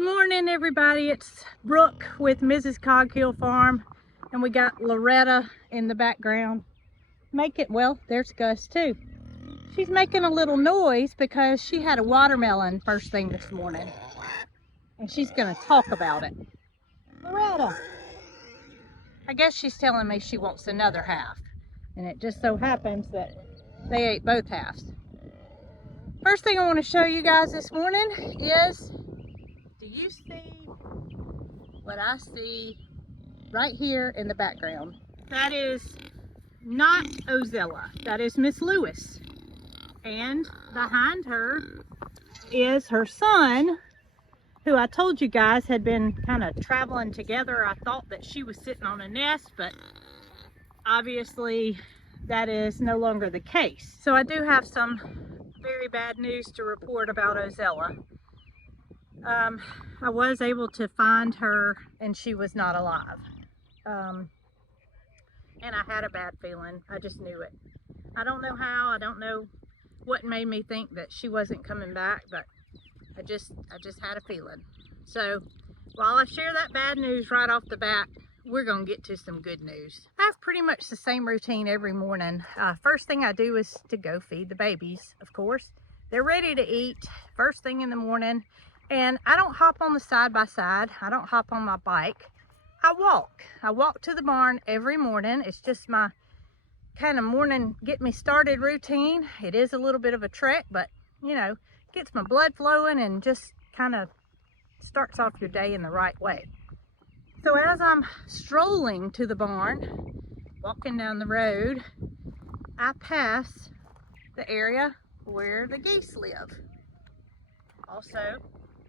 Good morning, everybody. It's Brooke with Mrs. Cog Hill Farm, and we got Loretta in the background. Well, there's Gus too. She's making a little noise because she had a watermelon first thing this morning, and she's gonna talk about it. Loretta, I guess she's telling me she wants another half, and it just so happens that they ate both halves. First thing I want to show you guys this morning is, do you see what I see right here in the background? That is not Ozella, that is Miss Lewis. And behind her is her son, who I told you guys had been kind of traveling together. I thought that she was sitting on a nest, but obviously that is no longer the case. So I do have some very bad news to report about Ozella. I was able to find her and she was not alive. And I had a bad feeling. I just knew it. I don't know how, I don't know what made me think that she wasn't coming back, but I just had a feeling. So while I share that bad news right off the bat, we're gonna get to some good news. I have pretty much the same routine every morning. First thing I do is to go feed the babies, of course. They're ready to eat first thing in the morning, and I don't hop on the side-by-side. I don't hop on my bike. I walk. I walk to the barn every morning. It's just my kind of morning get me started routine. It is a little bit of a trek, but you know, gets my blood flowing and just kind of starts off your day in the right way. So as I'm strolling to the barn, walking down the road, I pass the area where the geese live. Also,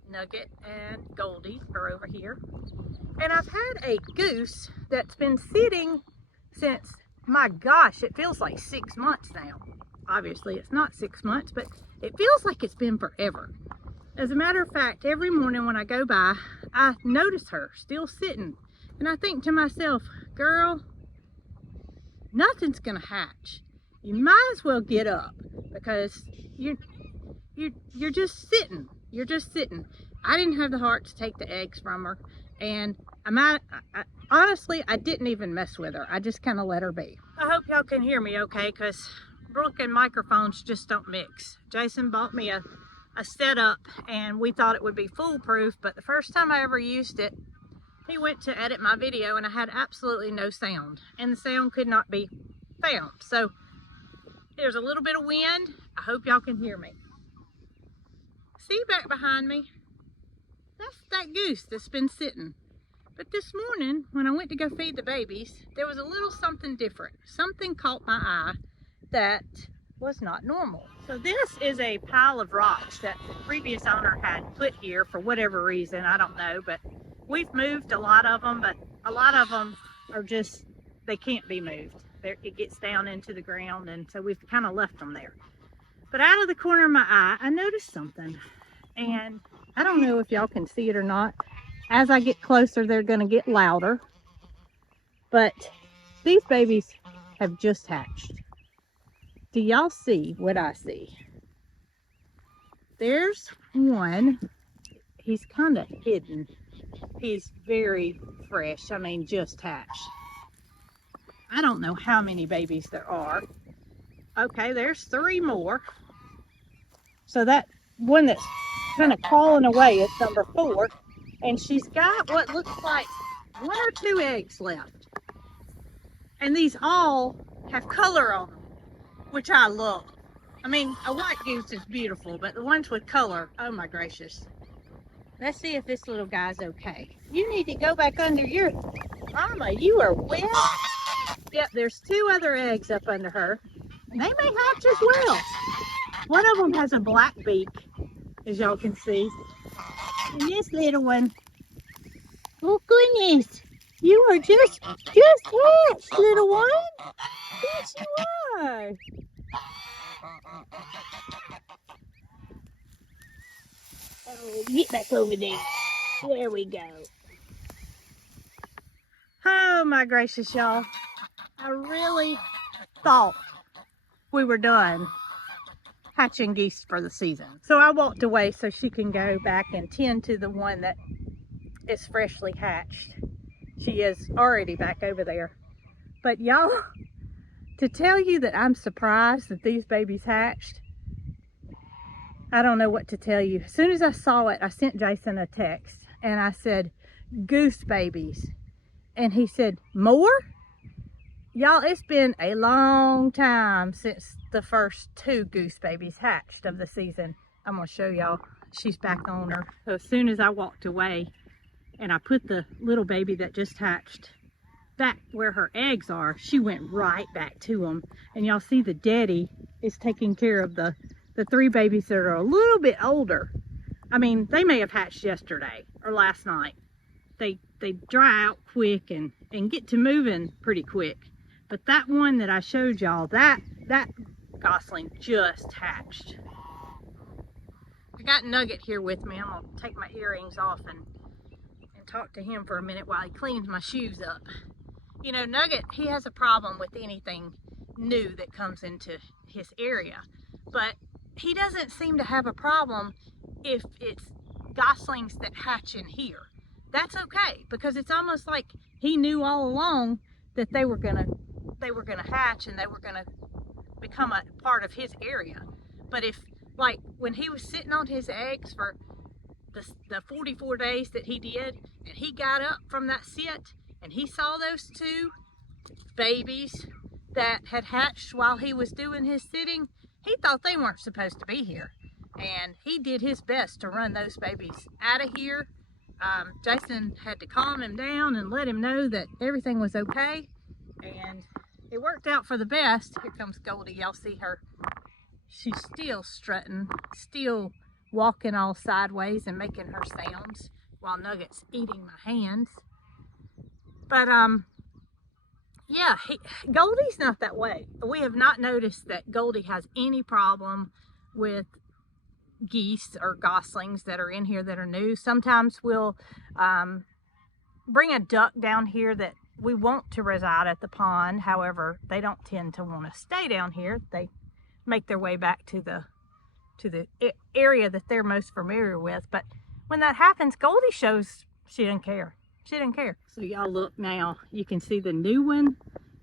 Nugget and Goldie are over here. And I've had a goose that's been sitting since, my gosh, it feels like 6 months now. Obviously it's not 6 months, but it feels like it's been forever. As a matter of fact, every morning when I go by, I notice her still sitting. And I think to myself, girl, nothing's gonna hatch. You might as well get up because you're just sitting. You're just sitting. I didn't have the heart to take the eggs from her. And honestly, I didn't even mess with her. I just kind of let her be. I hope y'all can hear me okay, because Brooke and microphones just don't mix. Jason bought me a setup and we thought it would be foolproof, but the first time I ever used it, he went to edit my video and I had absolutely no sound, and the sound could not be found. So there's a little bit of wind. I hope y'all can hear me. See back behind me? That's that goose that's been sitting. But this morning, when I went to go feed the babies, there was a little something different. Something caught my eye that was not normal. So this is a pile of rocks that the previous owner had put here for whatever reason, I don't know, but we've moved a lot of them, but a lot of them are just, they can't be moved. It gets down into the ground, and so we've kind of left them there. But out of the corner of my eye, I noticed something, and I don't know if y'all can see it or not. As I get closer, they're gonna get louder, but these babies have just hatched. Do y'all see what I see? There's one. He's kind of hidden. He's very fresh. I mean, just hatched. I don't know how many babies there are. Okay, there's 3 more. So that one that's kind of crawling away is number 4. And she's got what looks like 1 or 2 eggs left. And these all have color on them, which I love. I mean, a white goose is beautiful, but the ones with color, oh my gracious. Let's see if this little guy's okay. You need to go back under your mama. You are wet. Yep, there's 2 other eggs up under her. They may hatch as well. One of them has a black beak, as y'all can see. And this little one, oh goodness, you are just hatched, little one. Yes, you are. Oh, get back over there. There we go. Oh my gracious, y'all. I really thought we were done hatching geese for the season. So I walked away so she can go back and tend to the one that is freshly hatched. She is already back over there. But y'all, to tell you that I'm surprised that these babies hatched, I don't know what to tell you. As soon as I saw it, I sent Jason a text and I said, goose babies. And he said, more? Y'all, it's been a long time since the first 2 goose babies hatched of the season. I'm gonna show y'all. She's back on her. So as soon as I walked away and I put the little baby that just hatched back where her eggs are, she went right back to them. And y'all see the daddy is taking care of the 3 babies that are a little bit older. I mean, they may have hatched yesterday or last night. They dry out quick and get to moving pretty quick. But that one that I showed y'all, that gosling just hatched. I got Nugget here with me. I'm gonna take my earrings off and talk to him for a minute while he cleans my shoes up. You know, Nugget, he has a problem with anything new that comes into his area. But he doesn't seem to have a problem if it's goslings that hatch in here. That's okay, because it's almost like he knew all along that they were gonna hatch and they were gonna become a part of his area. But if, like, when he was sitting on his eggs for the 44 days that he did, and he got up from that sit and he saw those 2 babies that had hatched while he was doing his sitting, he thought they weren't supposed to be here. And he did his best to run those babies out of here. Jason had to calm him down and let him know that everything was okay. And it worked out for the best. Here comes Goldie. Y'all see her. She's still strutting, still walking all sideways and making her sounds while Nugget's eating my hands. But yeah, Goldie's not that way. We have not noticed that Goldie has any problem with geese or goslings that are in here that are new. Sometimes we'll bring a duck down here that we want to reside at the pond. However, they don't tend to want to stay down here. They make their way back to the area that they're most familiar with. But when that happens, Goldie shows she didn't care. She didn't care. So y'all look now, you can see the new one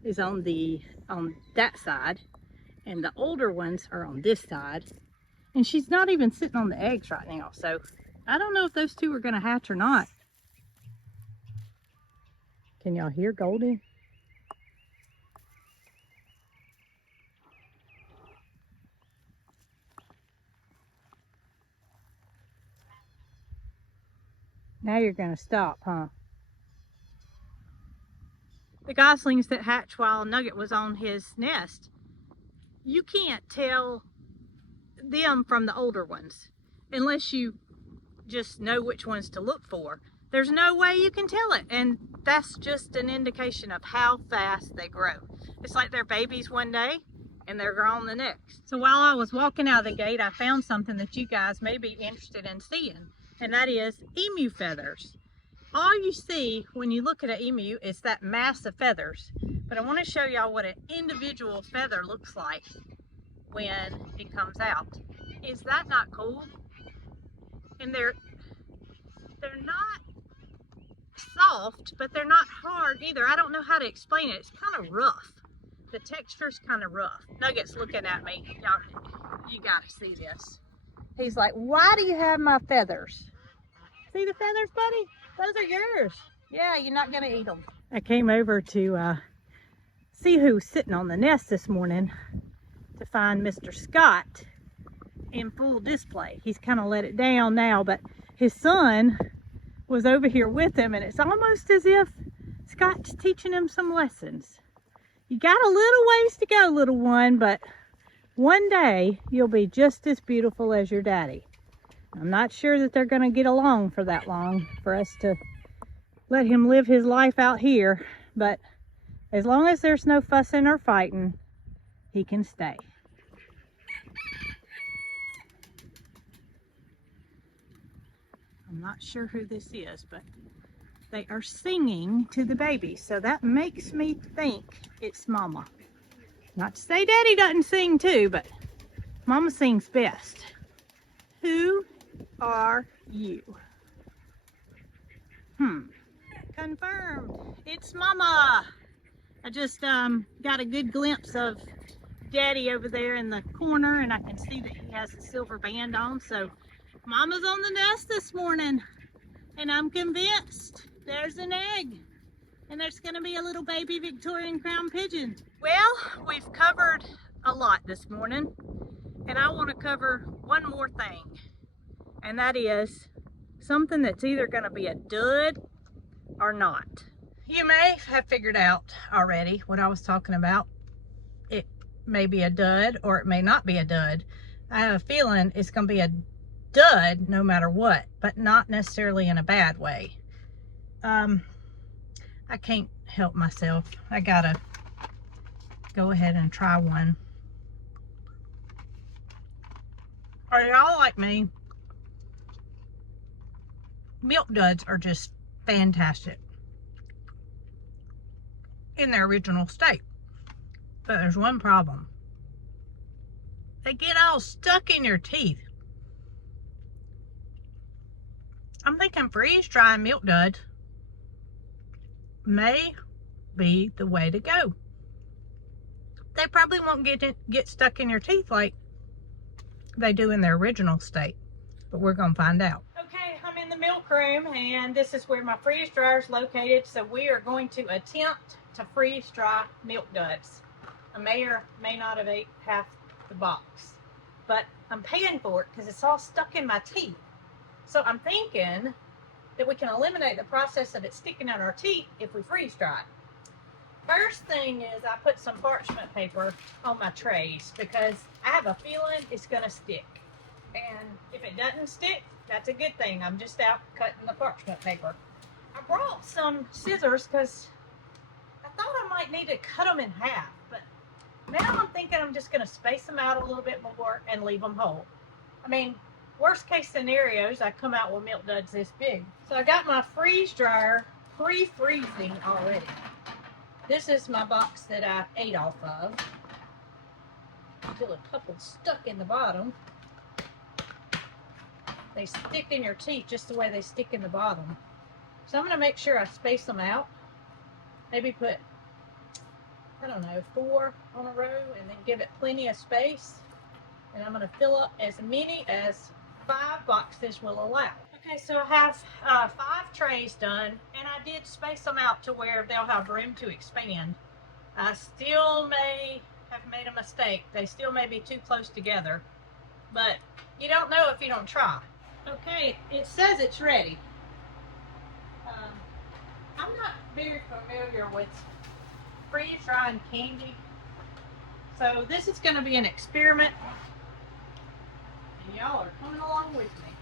is on that side and the older ones are on this side. And she's not even sitting on the eggs right now. So I don't know if those 2 are gonna hatch or not. Can y'all hear Goldie? Now you're gonna stop, huh? The goslings that hatched while Nugget was on his nest, you can't tell them from the older ones unless you just know which ones to look for. There's no way you can tell it, and that's just an indication of how fast they grow. It's like they're babies one day and they're grown the next. So while I was walking out of the gate, I found something that you guys may be interested in seeing, and that is emu feathers. All you see when you look at an emu is that mass of feathers, but I want to show y'all what an individual feather looks like when it comes out. Is that not cool? And they're not soft, but they're not hard either. I don't know how to explain it. It's kind of rough. The texture's kind of rough. Nugget's looking at me. Y'all, you gotta see this. He's like, why do you have my feathers? See the feathers, buddy? Those are yours. Yeah, you're not gonna eat them. I came over to see who's sitting on the nest this morning to find Mr. Scott in full display. He's kind of let it down now, but his son was over here with him, and it's almost as if Scott's teaching him some lessons. You got a little ways to go, little one, but one day you'll be just as beautiful as your daddy. I'm not sure that they're going to get along for that long for us to let him live his life out here, but as long as there's no fussing or fighting, he can stay. I'm not sure who this is, but they are singing to the baby, so that makes me think it's Mama. Not to say Daddy doesn't sing too, but Mama sings best. Who are you? Confirmed. It's Mama. I just got a good glimpse of Daddy over there in the corner, and I can see that he has a silver band on. So Mama's on the nest this morning, and I'm convinced there's an egg, and there's going to be a little baby Victorian crown pigeon. Well, we've covered a lot this morning, and I want to cover one more thing, and that is something that's either going to be a dud or not. You may have figured out already what I was talking about. It may be a dud or it may not be a dud. I have a feeling it's going to be a dud no matter what, but not necessarily in a bad way. I can't help myself. I gotta go ahead and try one. Are y'all like me? Milk duds are just fantastic in their original state. But there's one problem. They get all stuck in your teeth. I'm thinking freeze-drying milk duds may be the way to go. They probably won't get stuck in your teeth like they do in their original state, but we're gonna find out. Okay, I'm in the milk room, and this is where my freeze dryer is located. So we are going to attempt to freeze dry milk duds. I may or may not have ate half the box, but I'm paying for it because it's all stuck in my teeth. So I'm thinking that we can eliminate the process of it sticking out our teeth if we freeze dry it. First thing is I put some parchment paper on my trays because I have a feeling it's gonna stick. And if it doesn't stick, that's a good thing. I'm just out cutting the parchment paper. I brought some scissors because I thought I might need to cut them in half, but now I'm thinking I'm just gonna space them out a little bit more and leave them whole. I mean, worst case scenarios, I come out with milk duds this big. So I got my freeze dryer pre-freezing already. This is my box that I ate off of. Until a couple stuck in the bottom. They stick in your teeth just the way they stick in the bottom. So I'm gonna make sure I space them out. Maybe put, I don't know, 4 on a row and then give it plenty of space. And I'm gonna fill up as many as 5 boxes will allow. Okay, so I have 5 trays done, and I did space them out to where they'll have room to expand. I still may have made a mistake. They still may be too close together, but you don't know if you don't try. Okay, it says it's ready. I'm not very familiar with freeze-drying candy, so this is going to be an experiment. Y'all are coming along with me.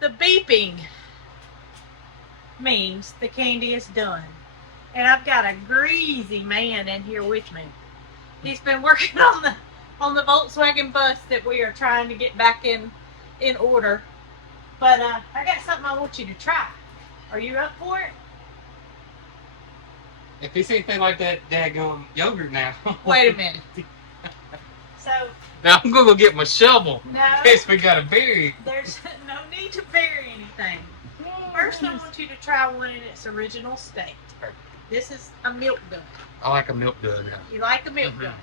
The beeping means the candy is done. And I've got a greasy man in here with me. He's been working on the Volkswagen bus that we are trying to get back in order. But I got something I want you to try. Are you up for it? If it's anything like that daggone yogurt now. Wait a minute. So now I'm gonna go get my shovel. No. In case we got a berry. There's no need to bury anything. First, I want you to try one in its original state. This is a milk dud. I like a milk dud now. You like a milk dud.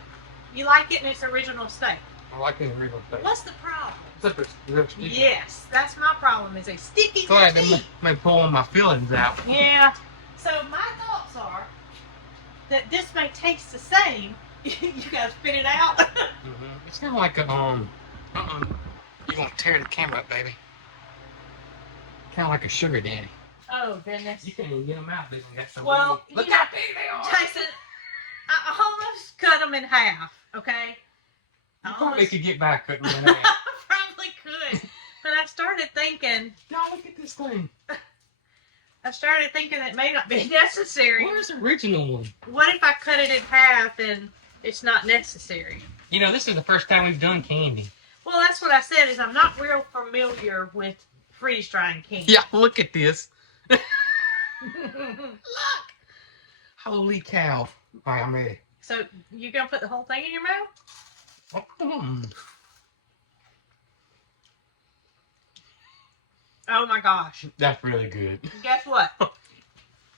You like it in its original state. I like it in original state. What's the problem? Except it's real sticky. Yes, that's my problem. Is they stick in So your I teeth. may pull my fillings out. Yeah. So my thoughts are that this may taste the same. You gotta spit it out. It's kind of like a you won't tear the camera up, baby. Kind of like a sugar daddy. Oh goodness. You can't even get them out, baby. Well, look how big they are. Jason, I almost cut them in half. Okay. You probably could get back cutting them in half. I probably could, but I started thinking. No, look at this thing. I started thinking it may not be necessary. Where's the original one? What if I cut it in half and it's not necessary? You know, this is the first time we've done candy. Well, that's what I said, is I'm not real familiar with freeze-drying candy. Yeah, look at this. Look! Holy cow. All right, I'm ready. So you gonna put the whole thing in your mouth? Oh my gosh. That's really good. Guess what?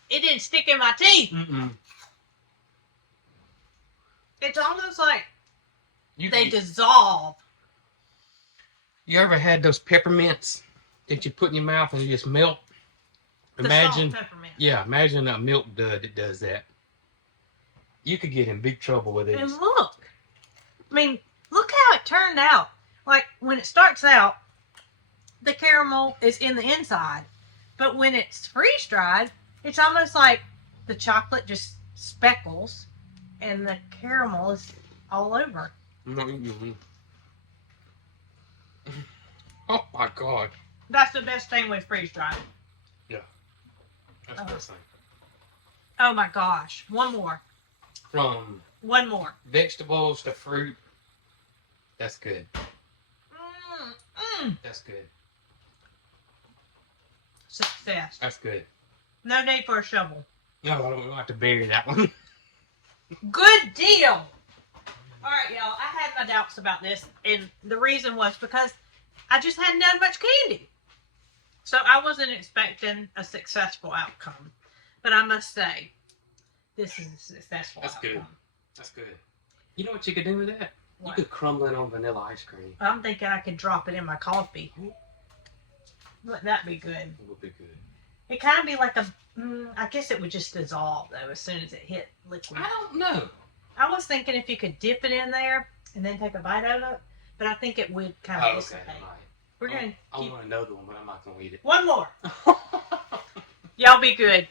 It didn't stick in my teeth. It's almost like they dissolve. You ever had those peppermints that you put in your mouth and they just melt? Imagine, peppermint. Yeah, imagine a milk dud that does that. You could get in big trouble with it. And look, I mean, look how it turned out. Like when it starts out, the caramel is in the inside, but when it's freeze dried, it's almost like the chocolate just speckles, and the caramel is all over. Oh my God! That's the best thing with freeze dried. Yeah, that's the best thing. Oh my gosh! One more. From one more. Vegetables to fruit. That's good. That's good. Success. That's good. No need for a shovel. No, I don't have to bury that one. Good deal. All right, y'all. I had my doubts about this, and the reason was because I just hadn't done much candy. So I wasn't expecting a successful outcome. But I must say, this is a successful outcome. Good. That's good. You know what you could do with that? What? You could crumble it on vanilla ice cream. I'm thinking I could drop it in my coffee. Wouldn't that be good? It would be good. It kind of be like a, I guess it would just dissolve though as soon as it hit liquid. I don't know. I was thinking if you could dip it in there and then take a bite out of it, but I think it would kind of dissipate. Okay, We're going to I want another one, but I'm not going to eat it. One more. Y'all be good.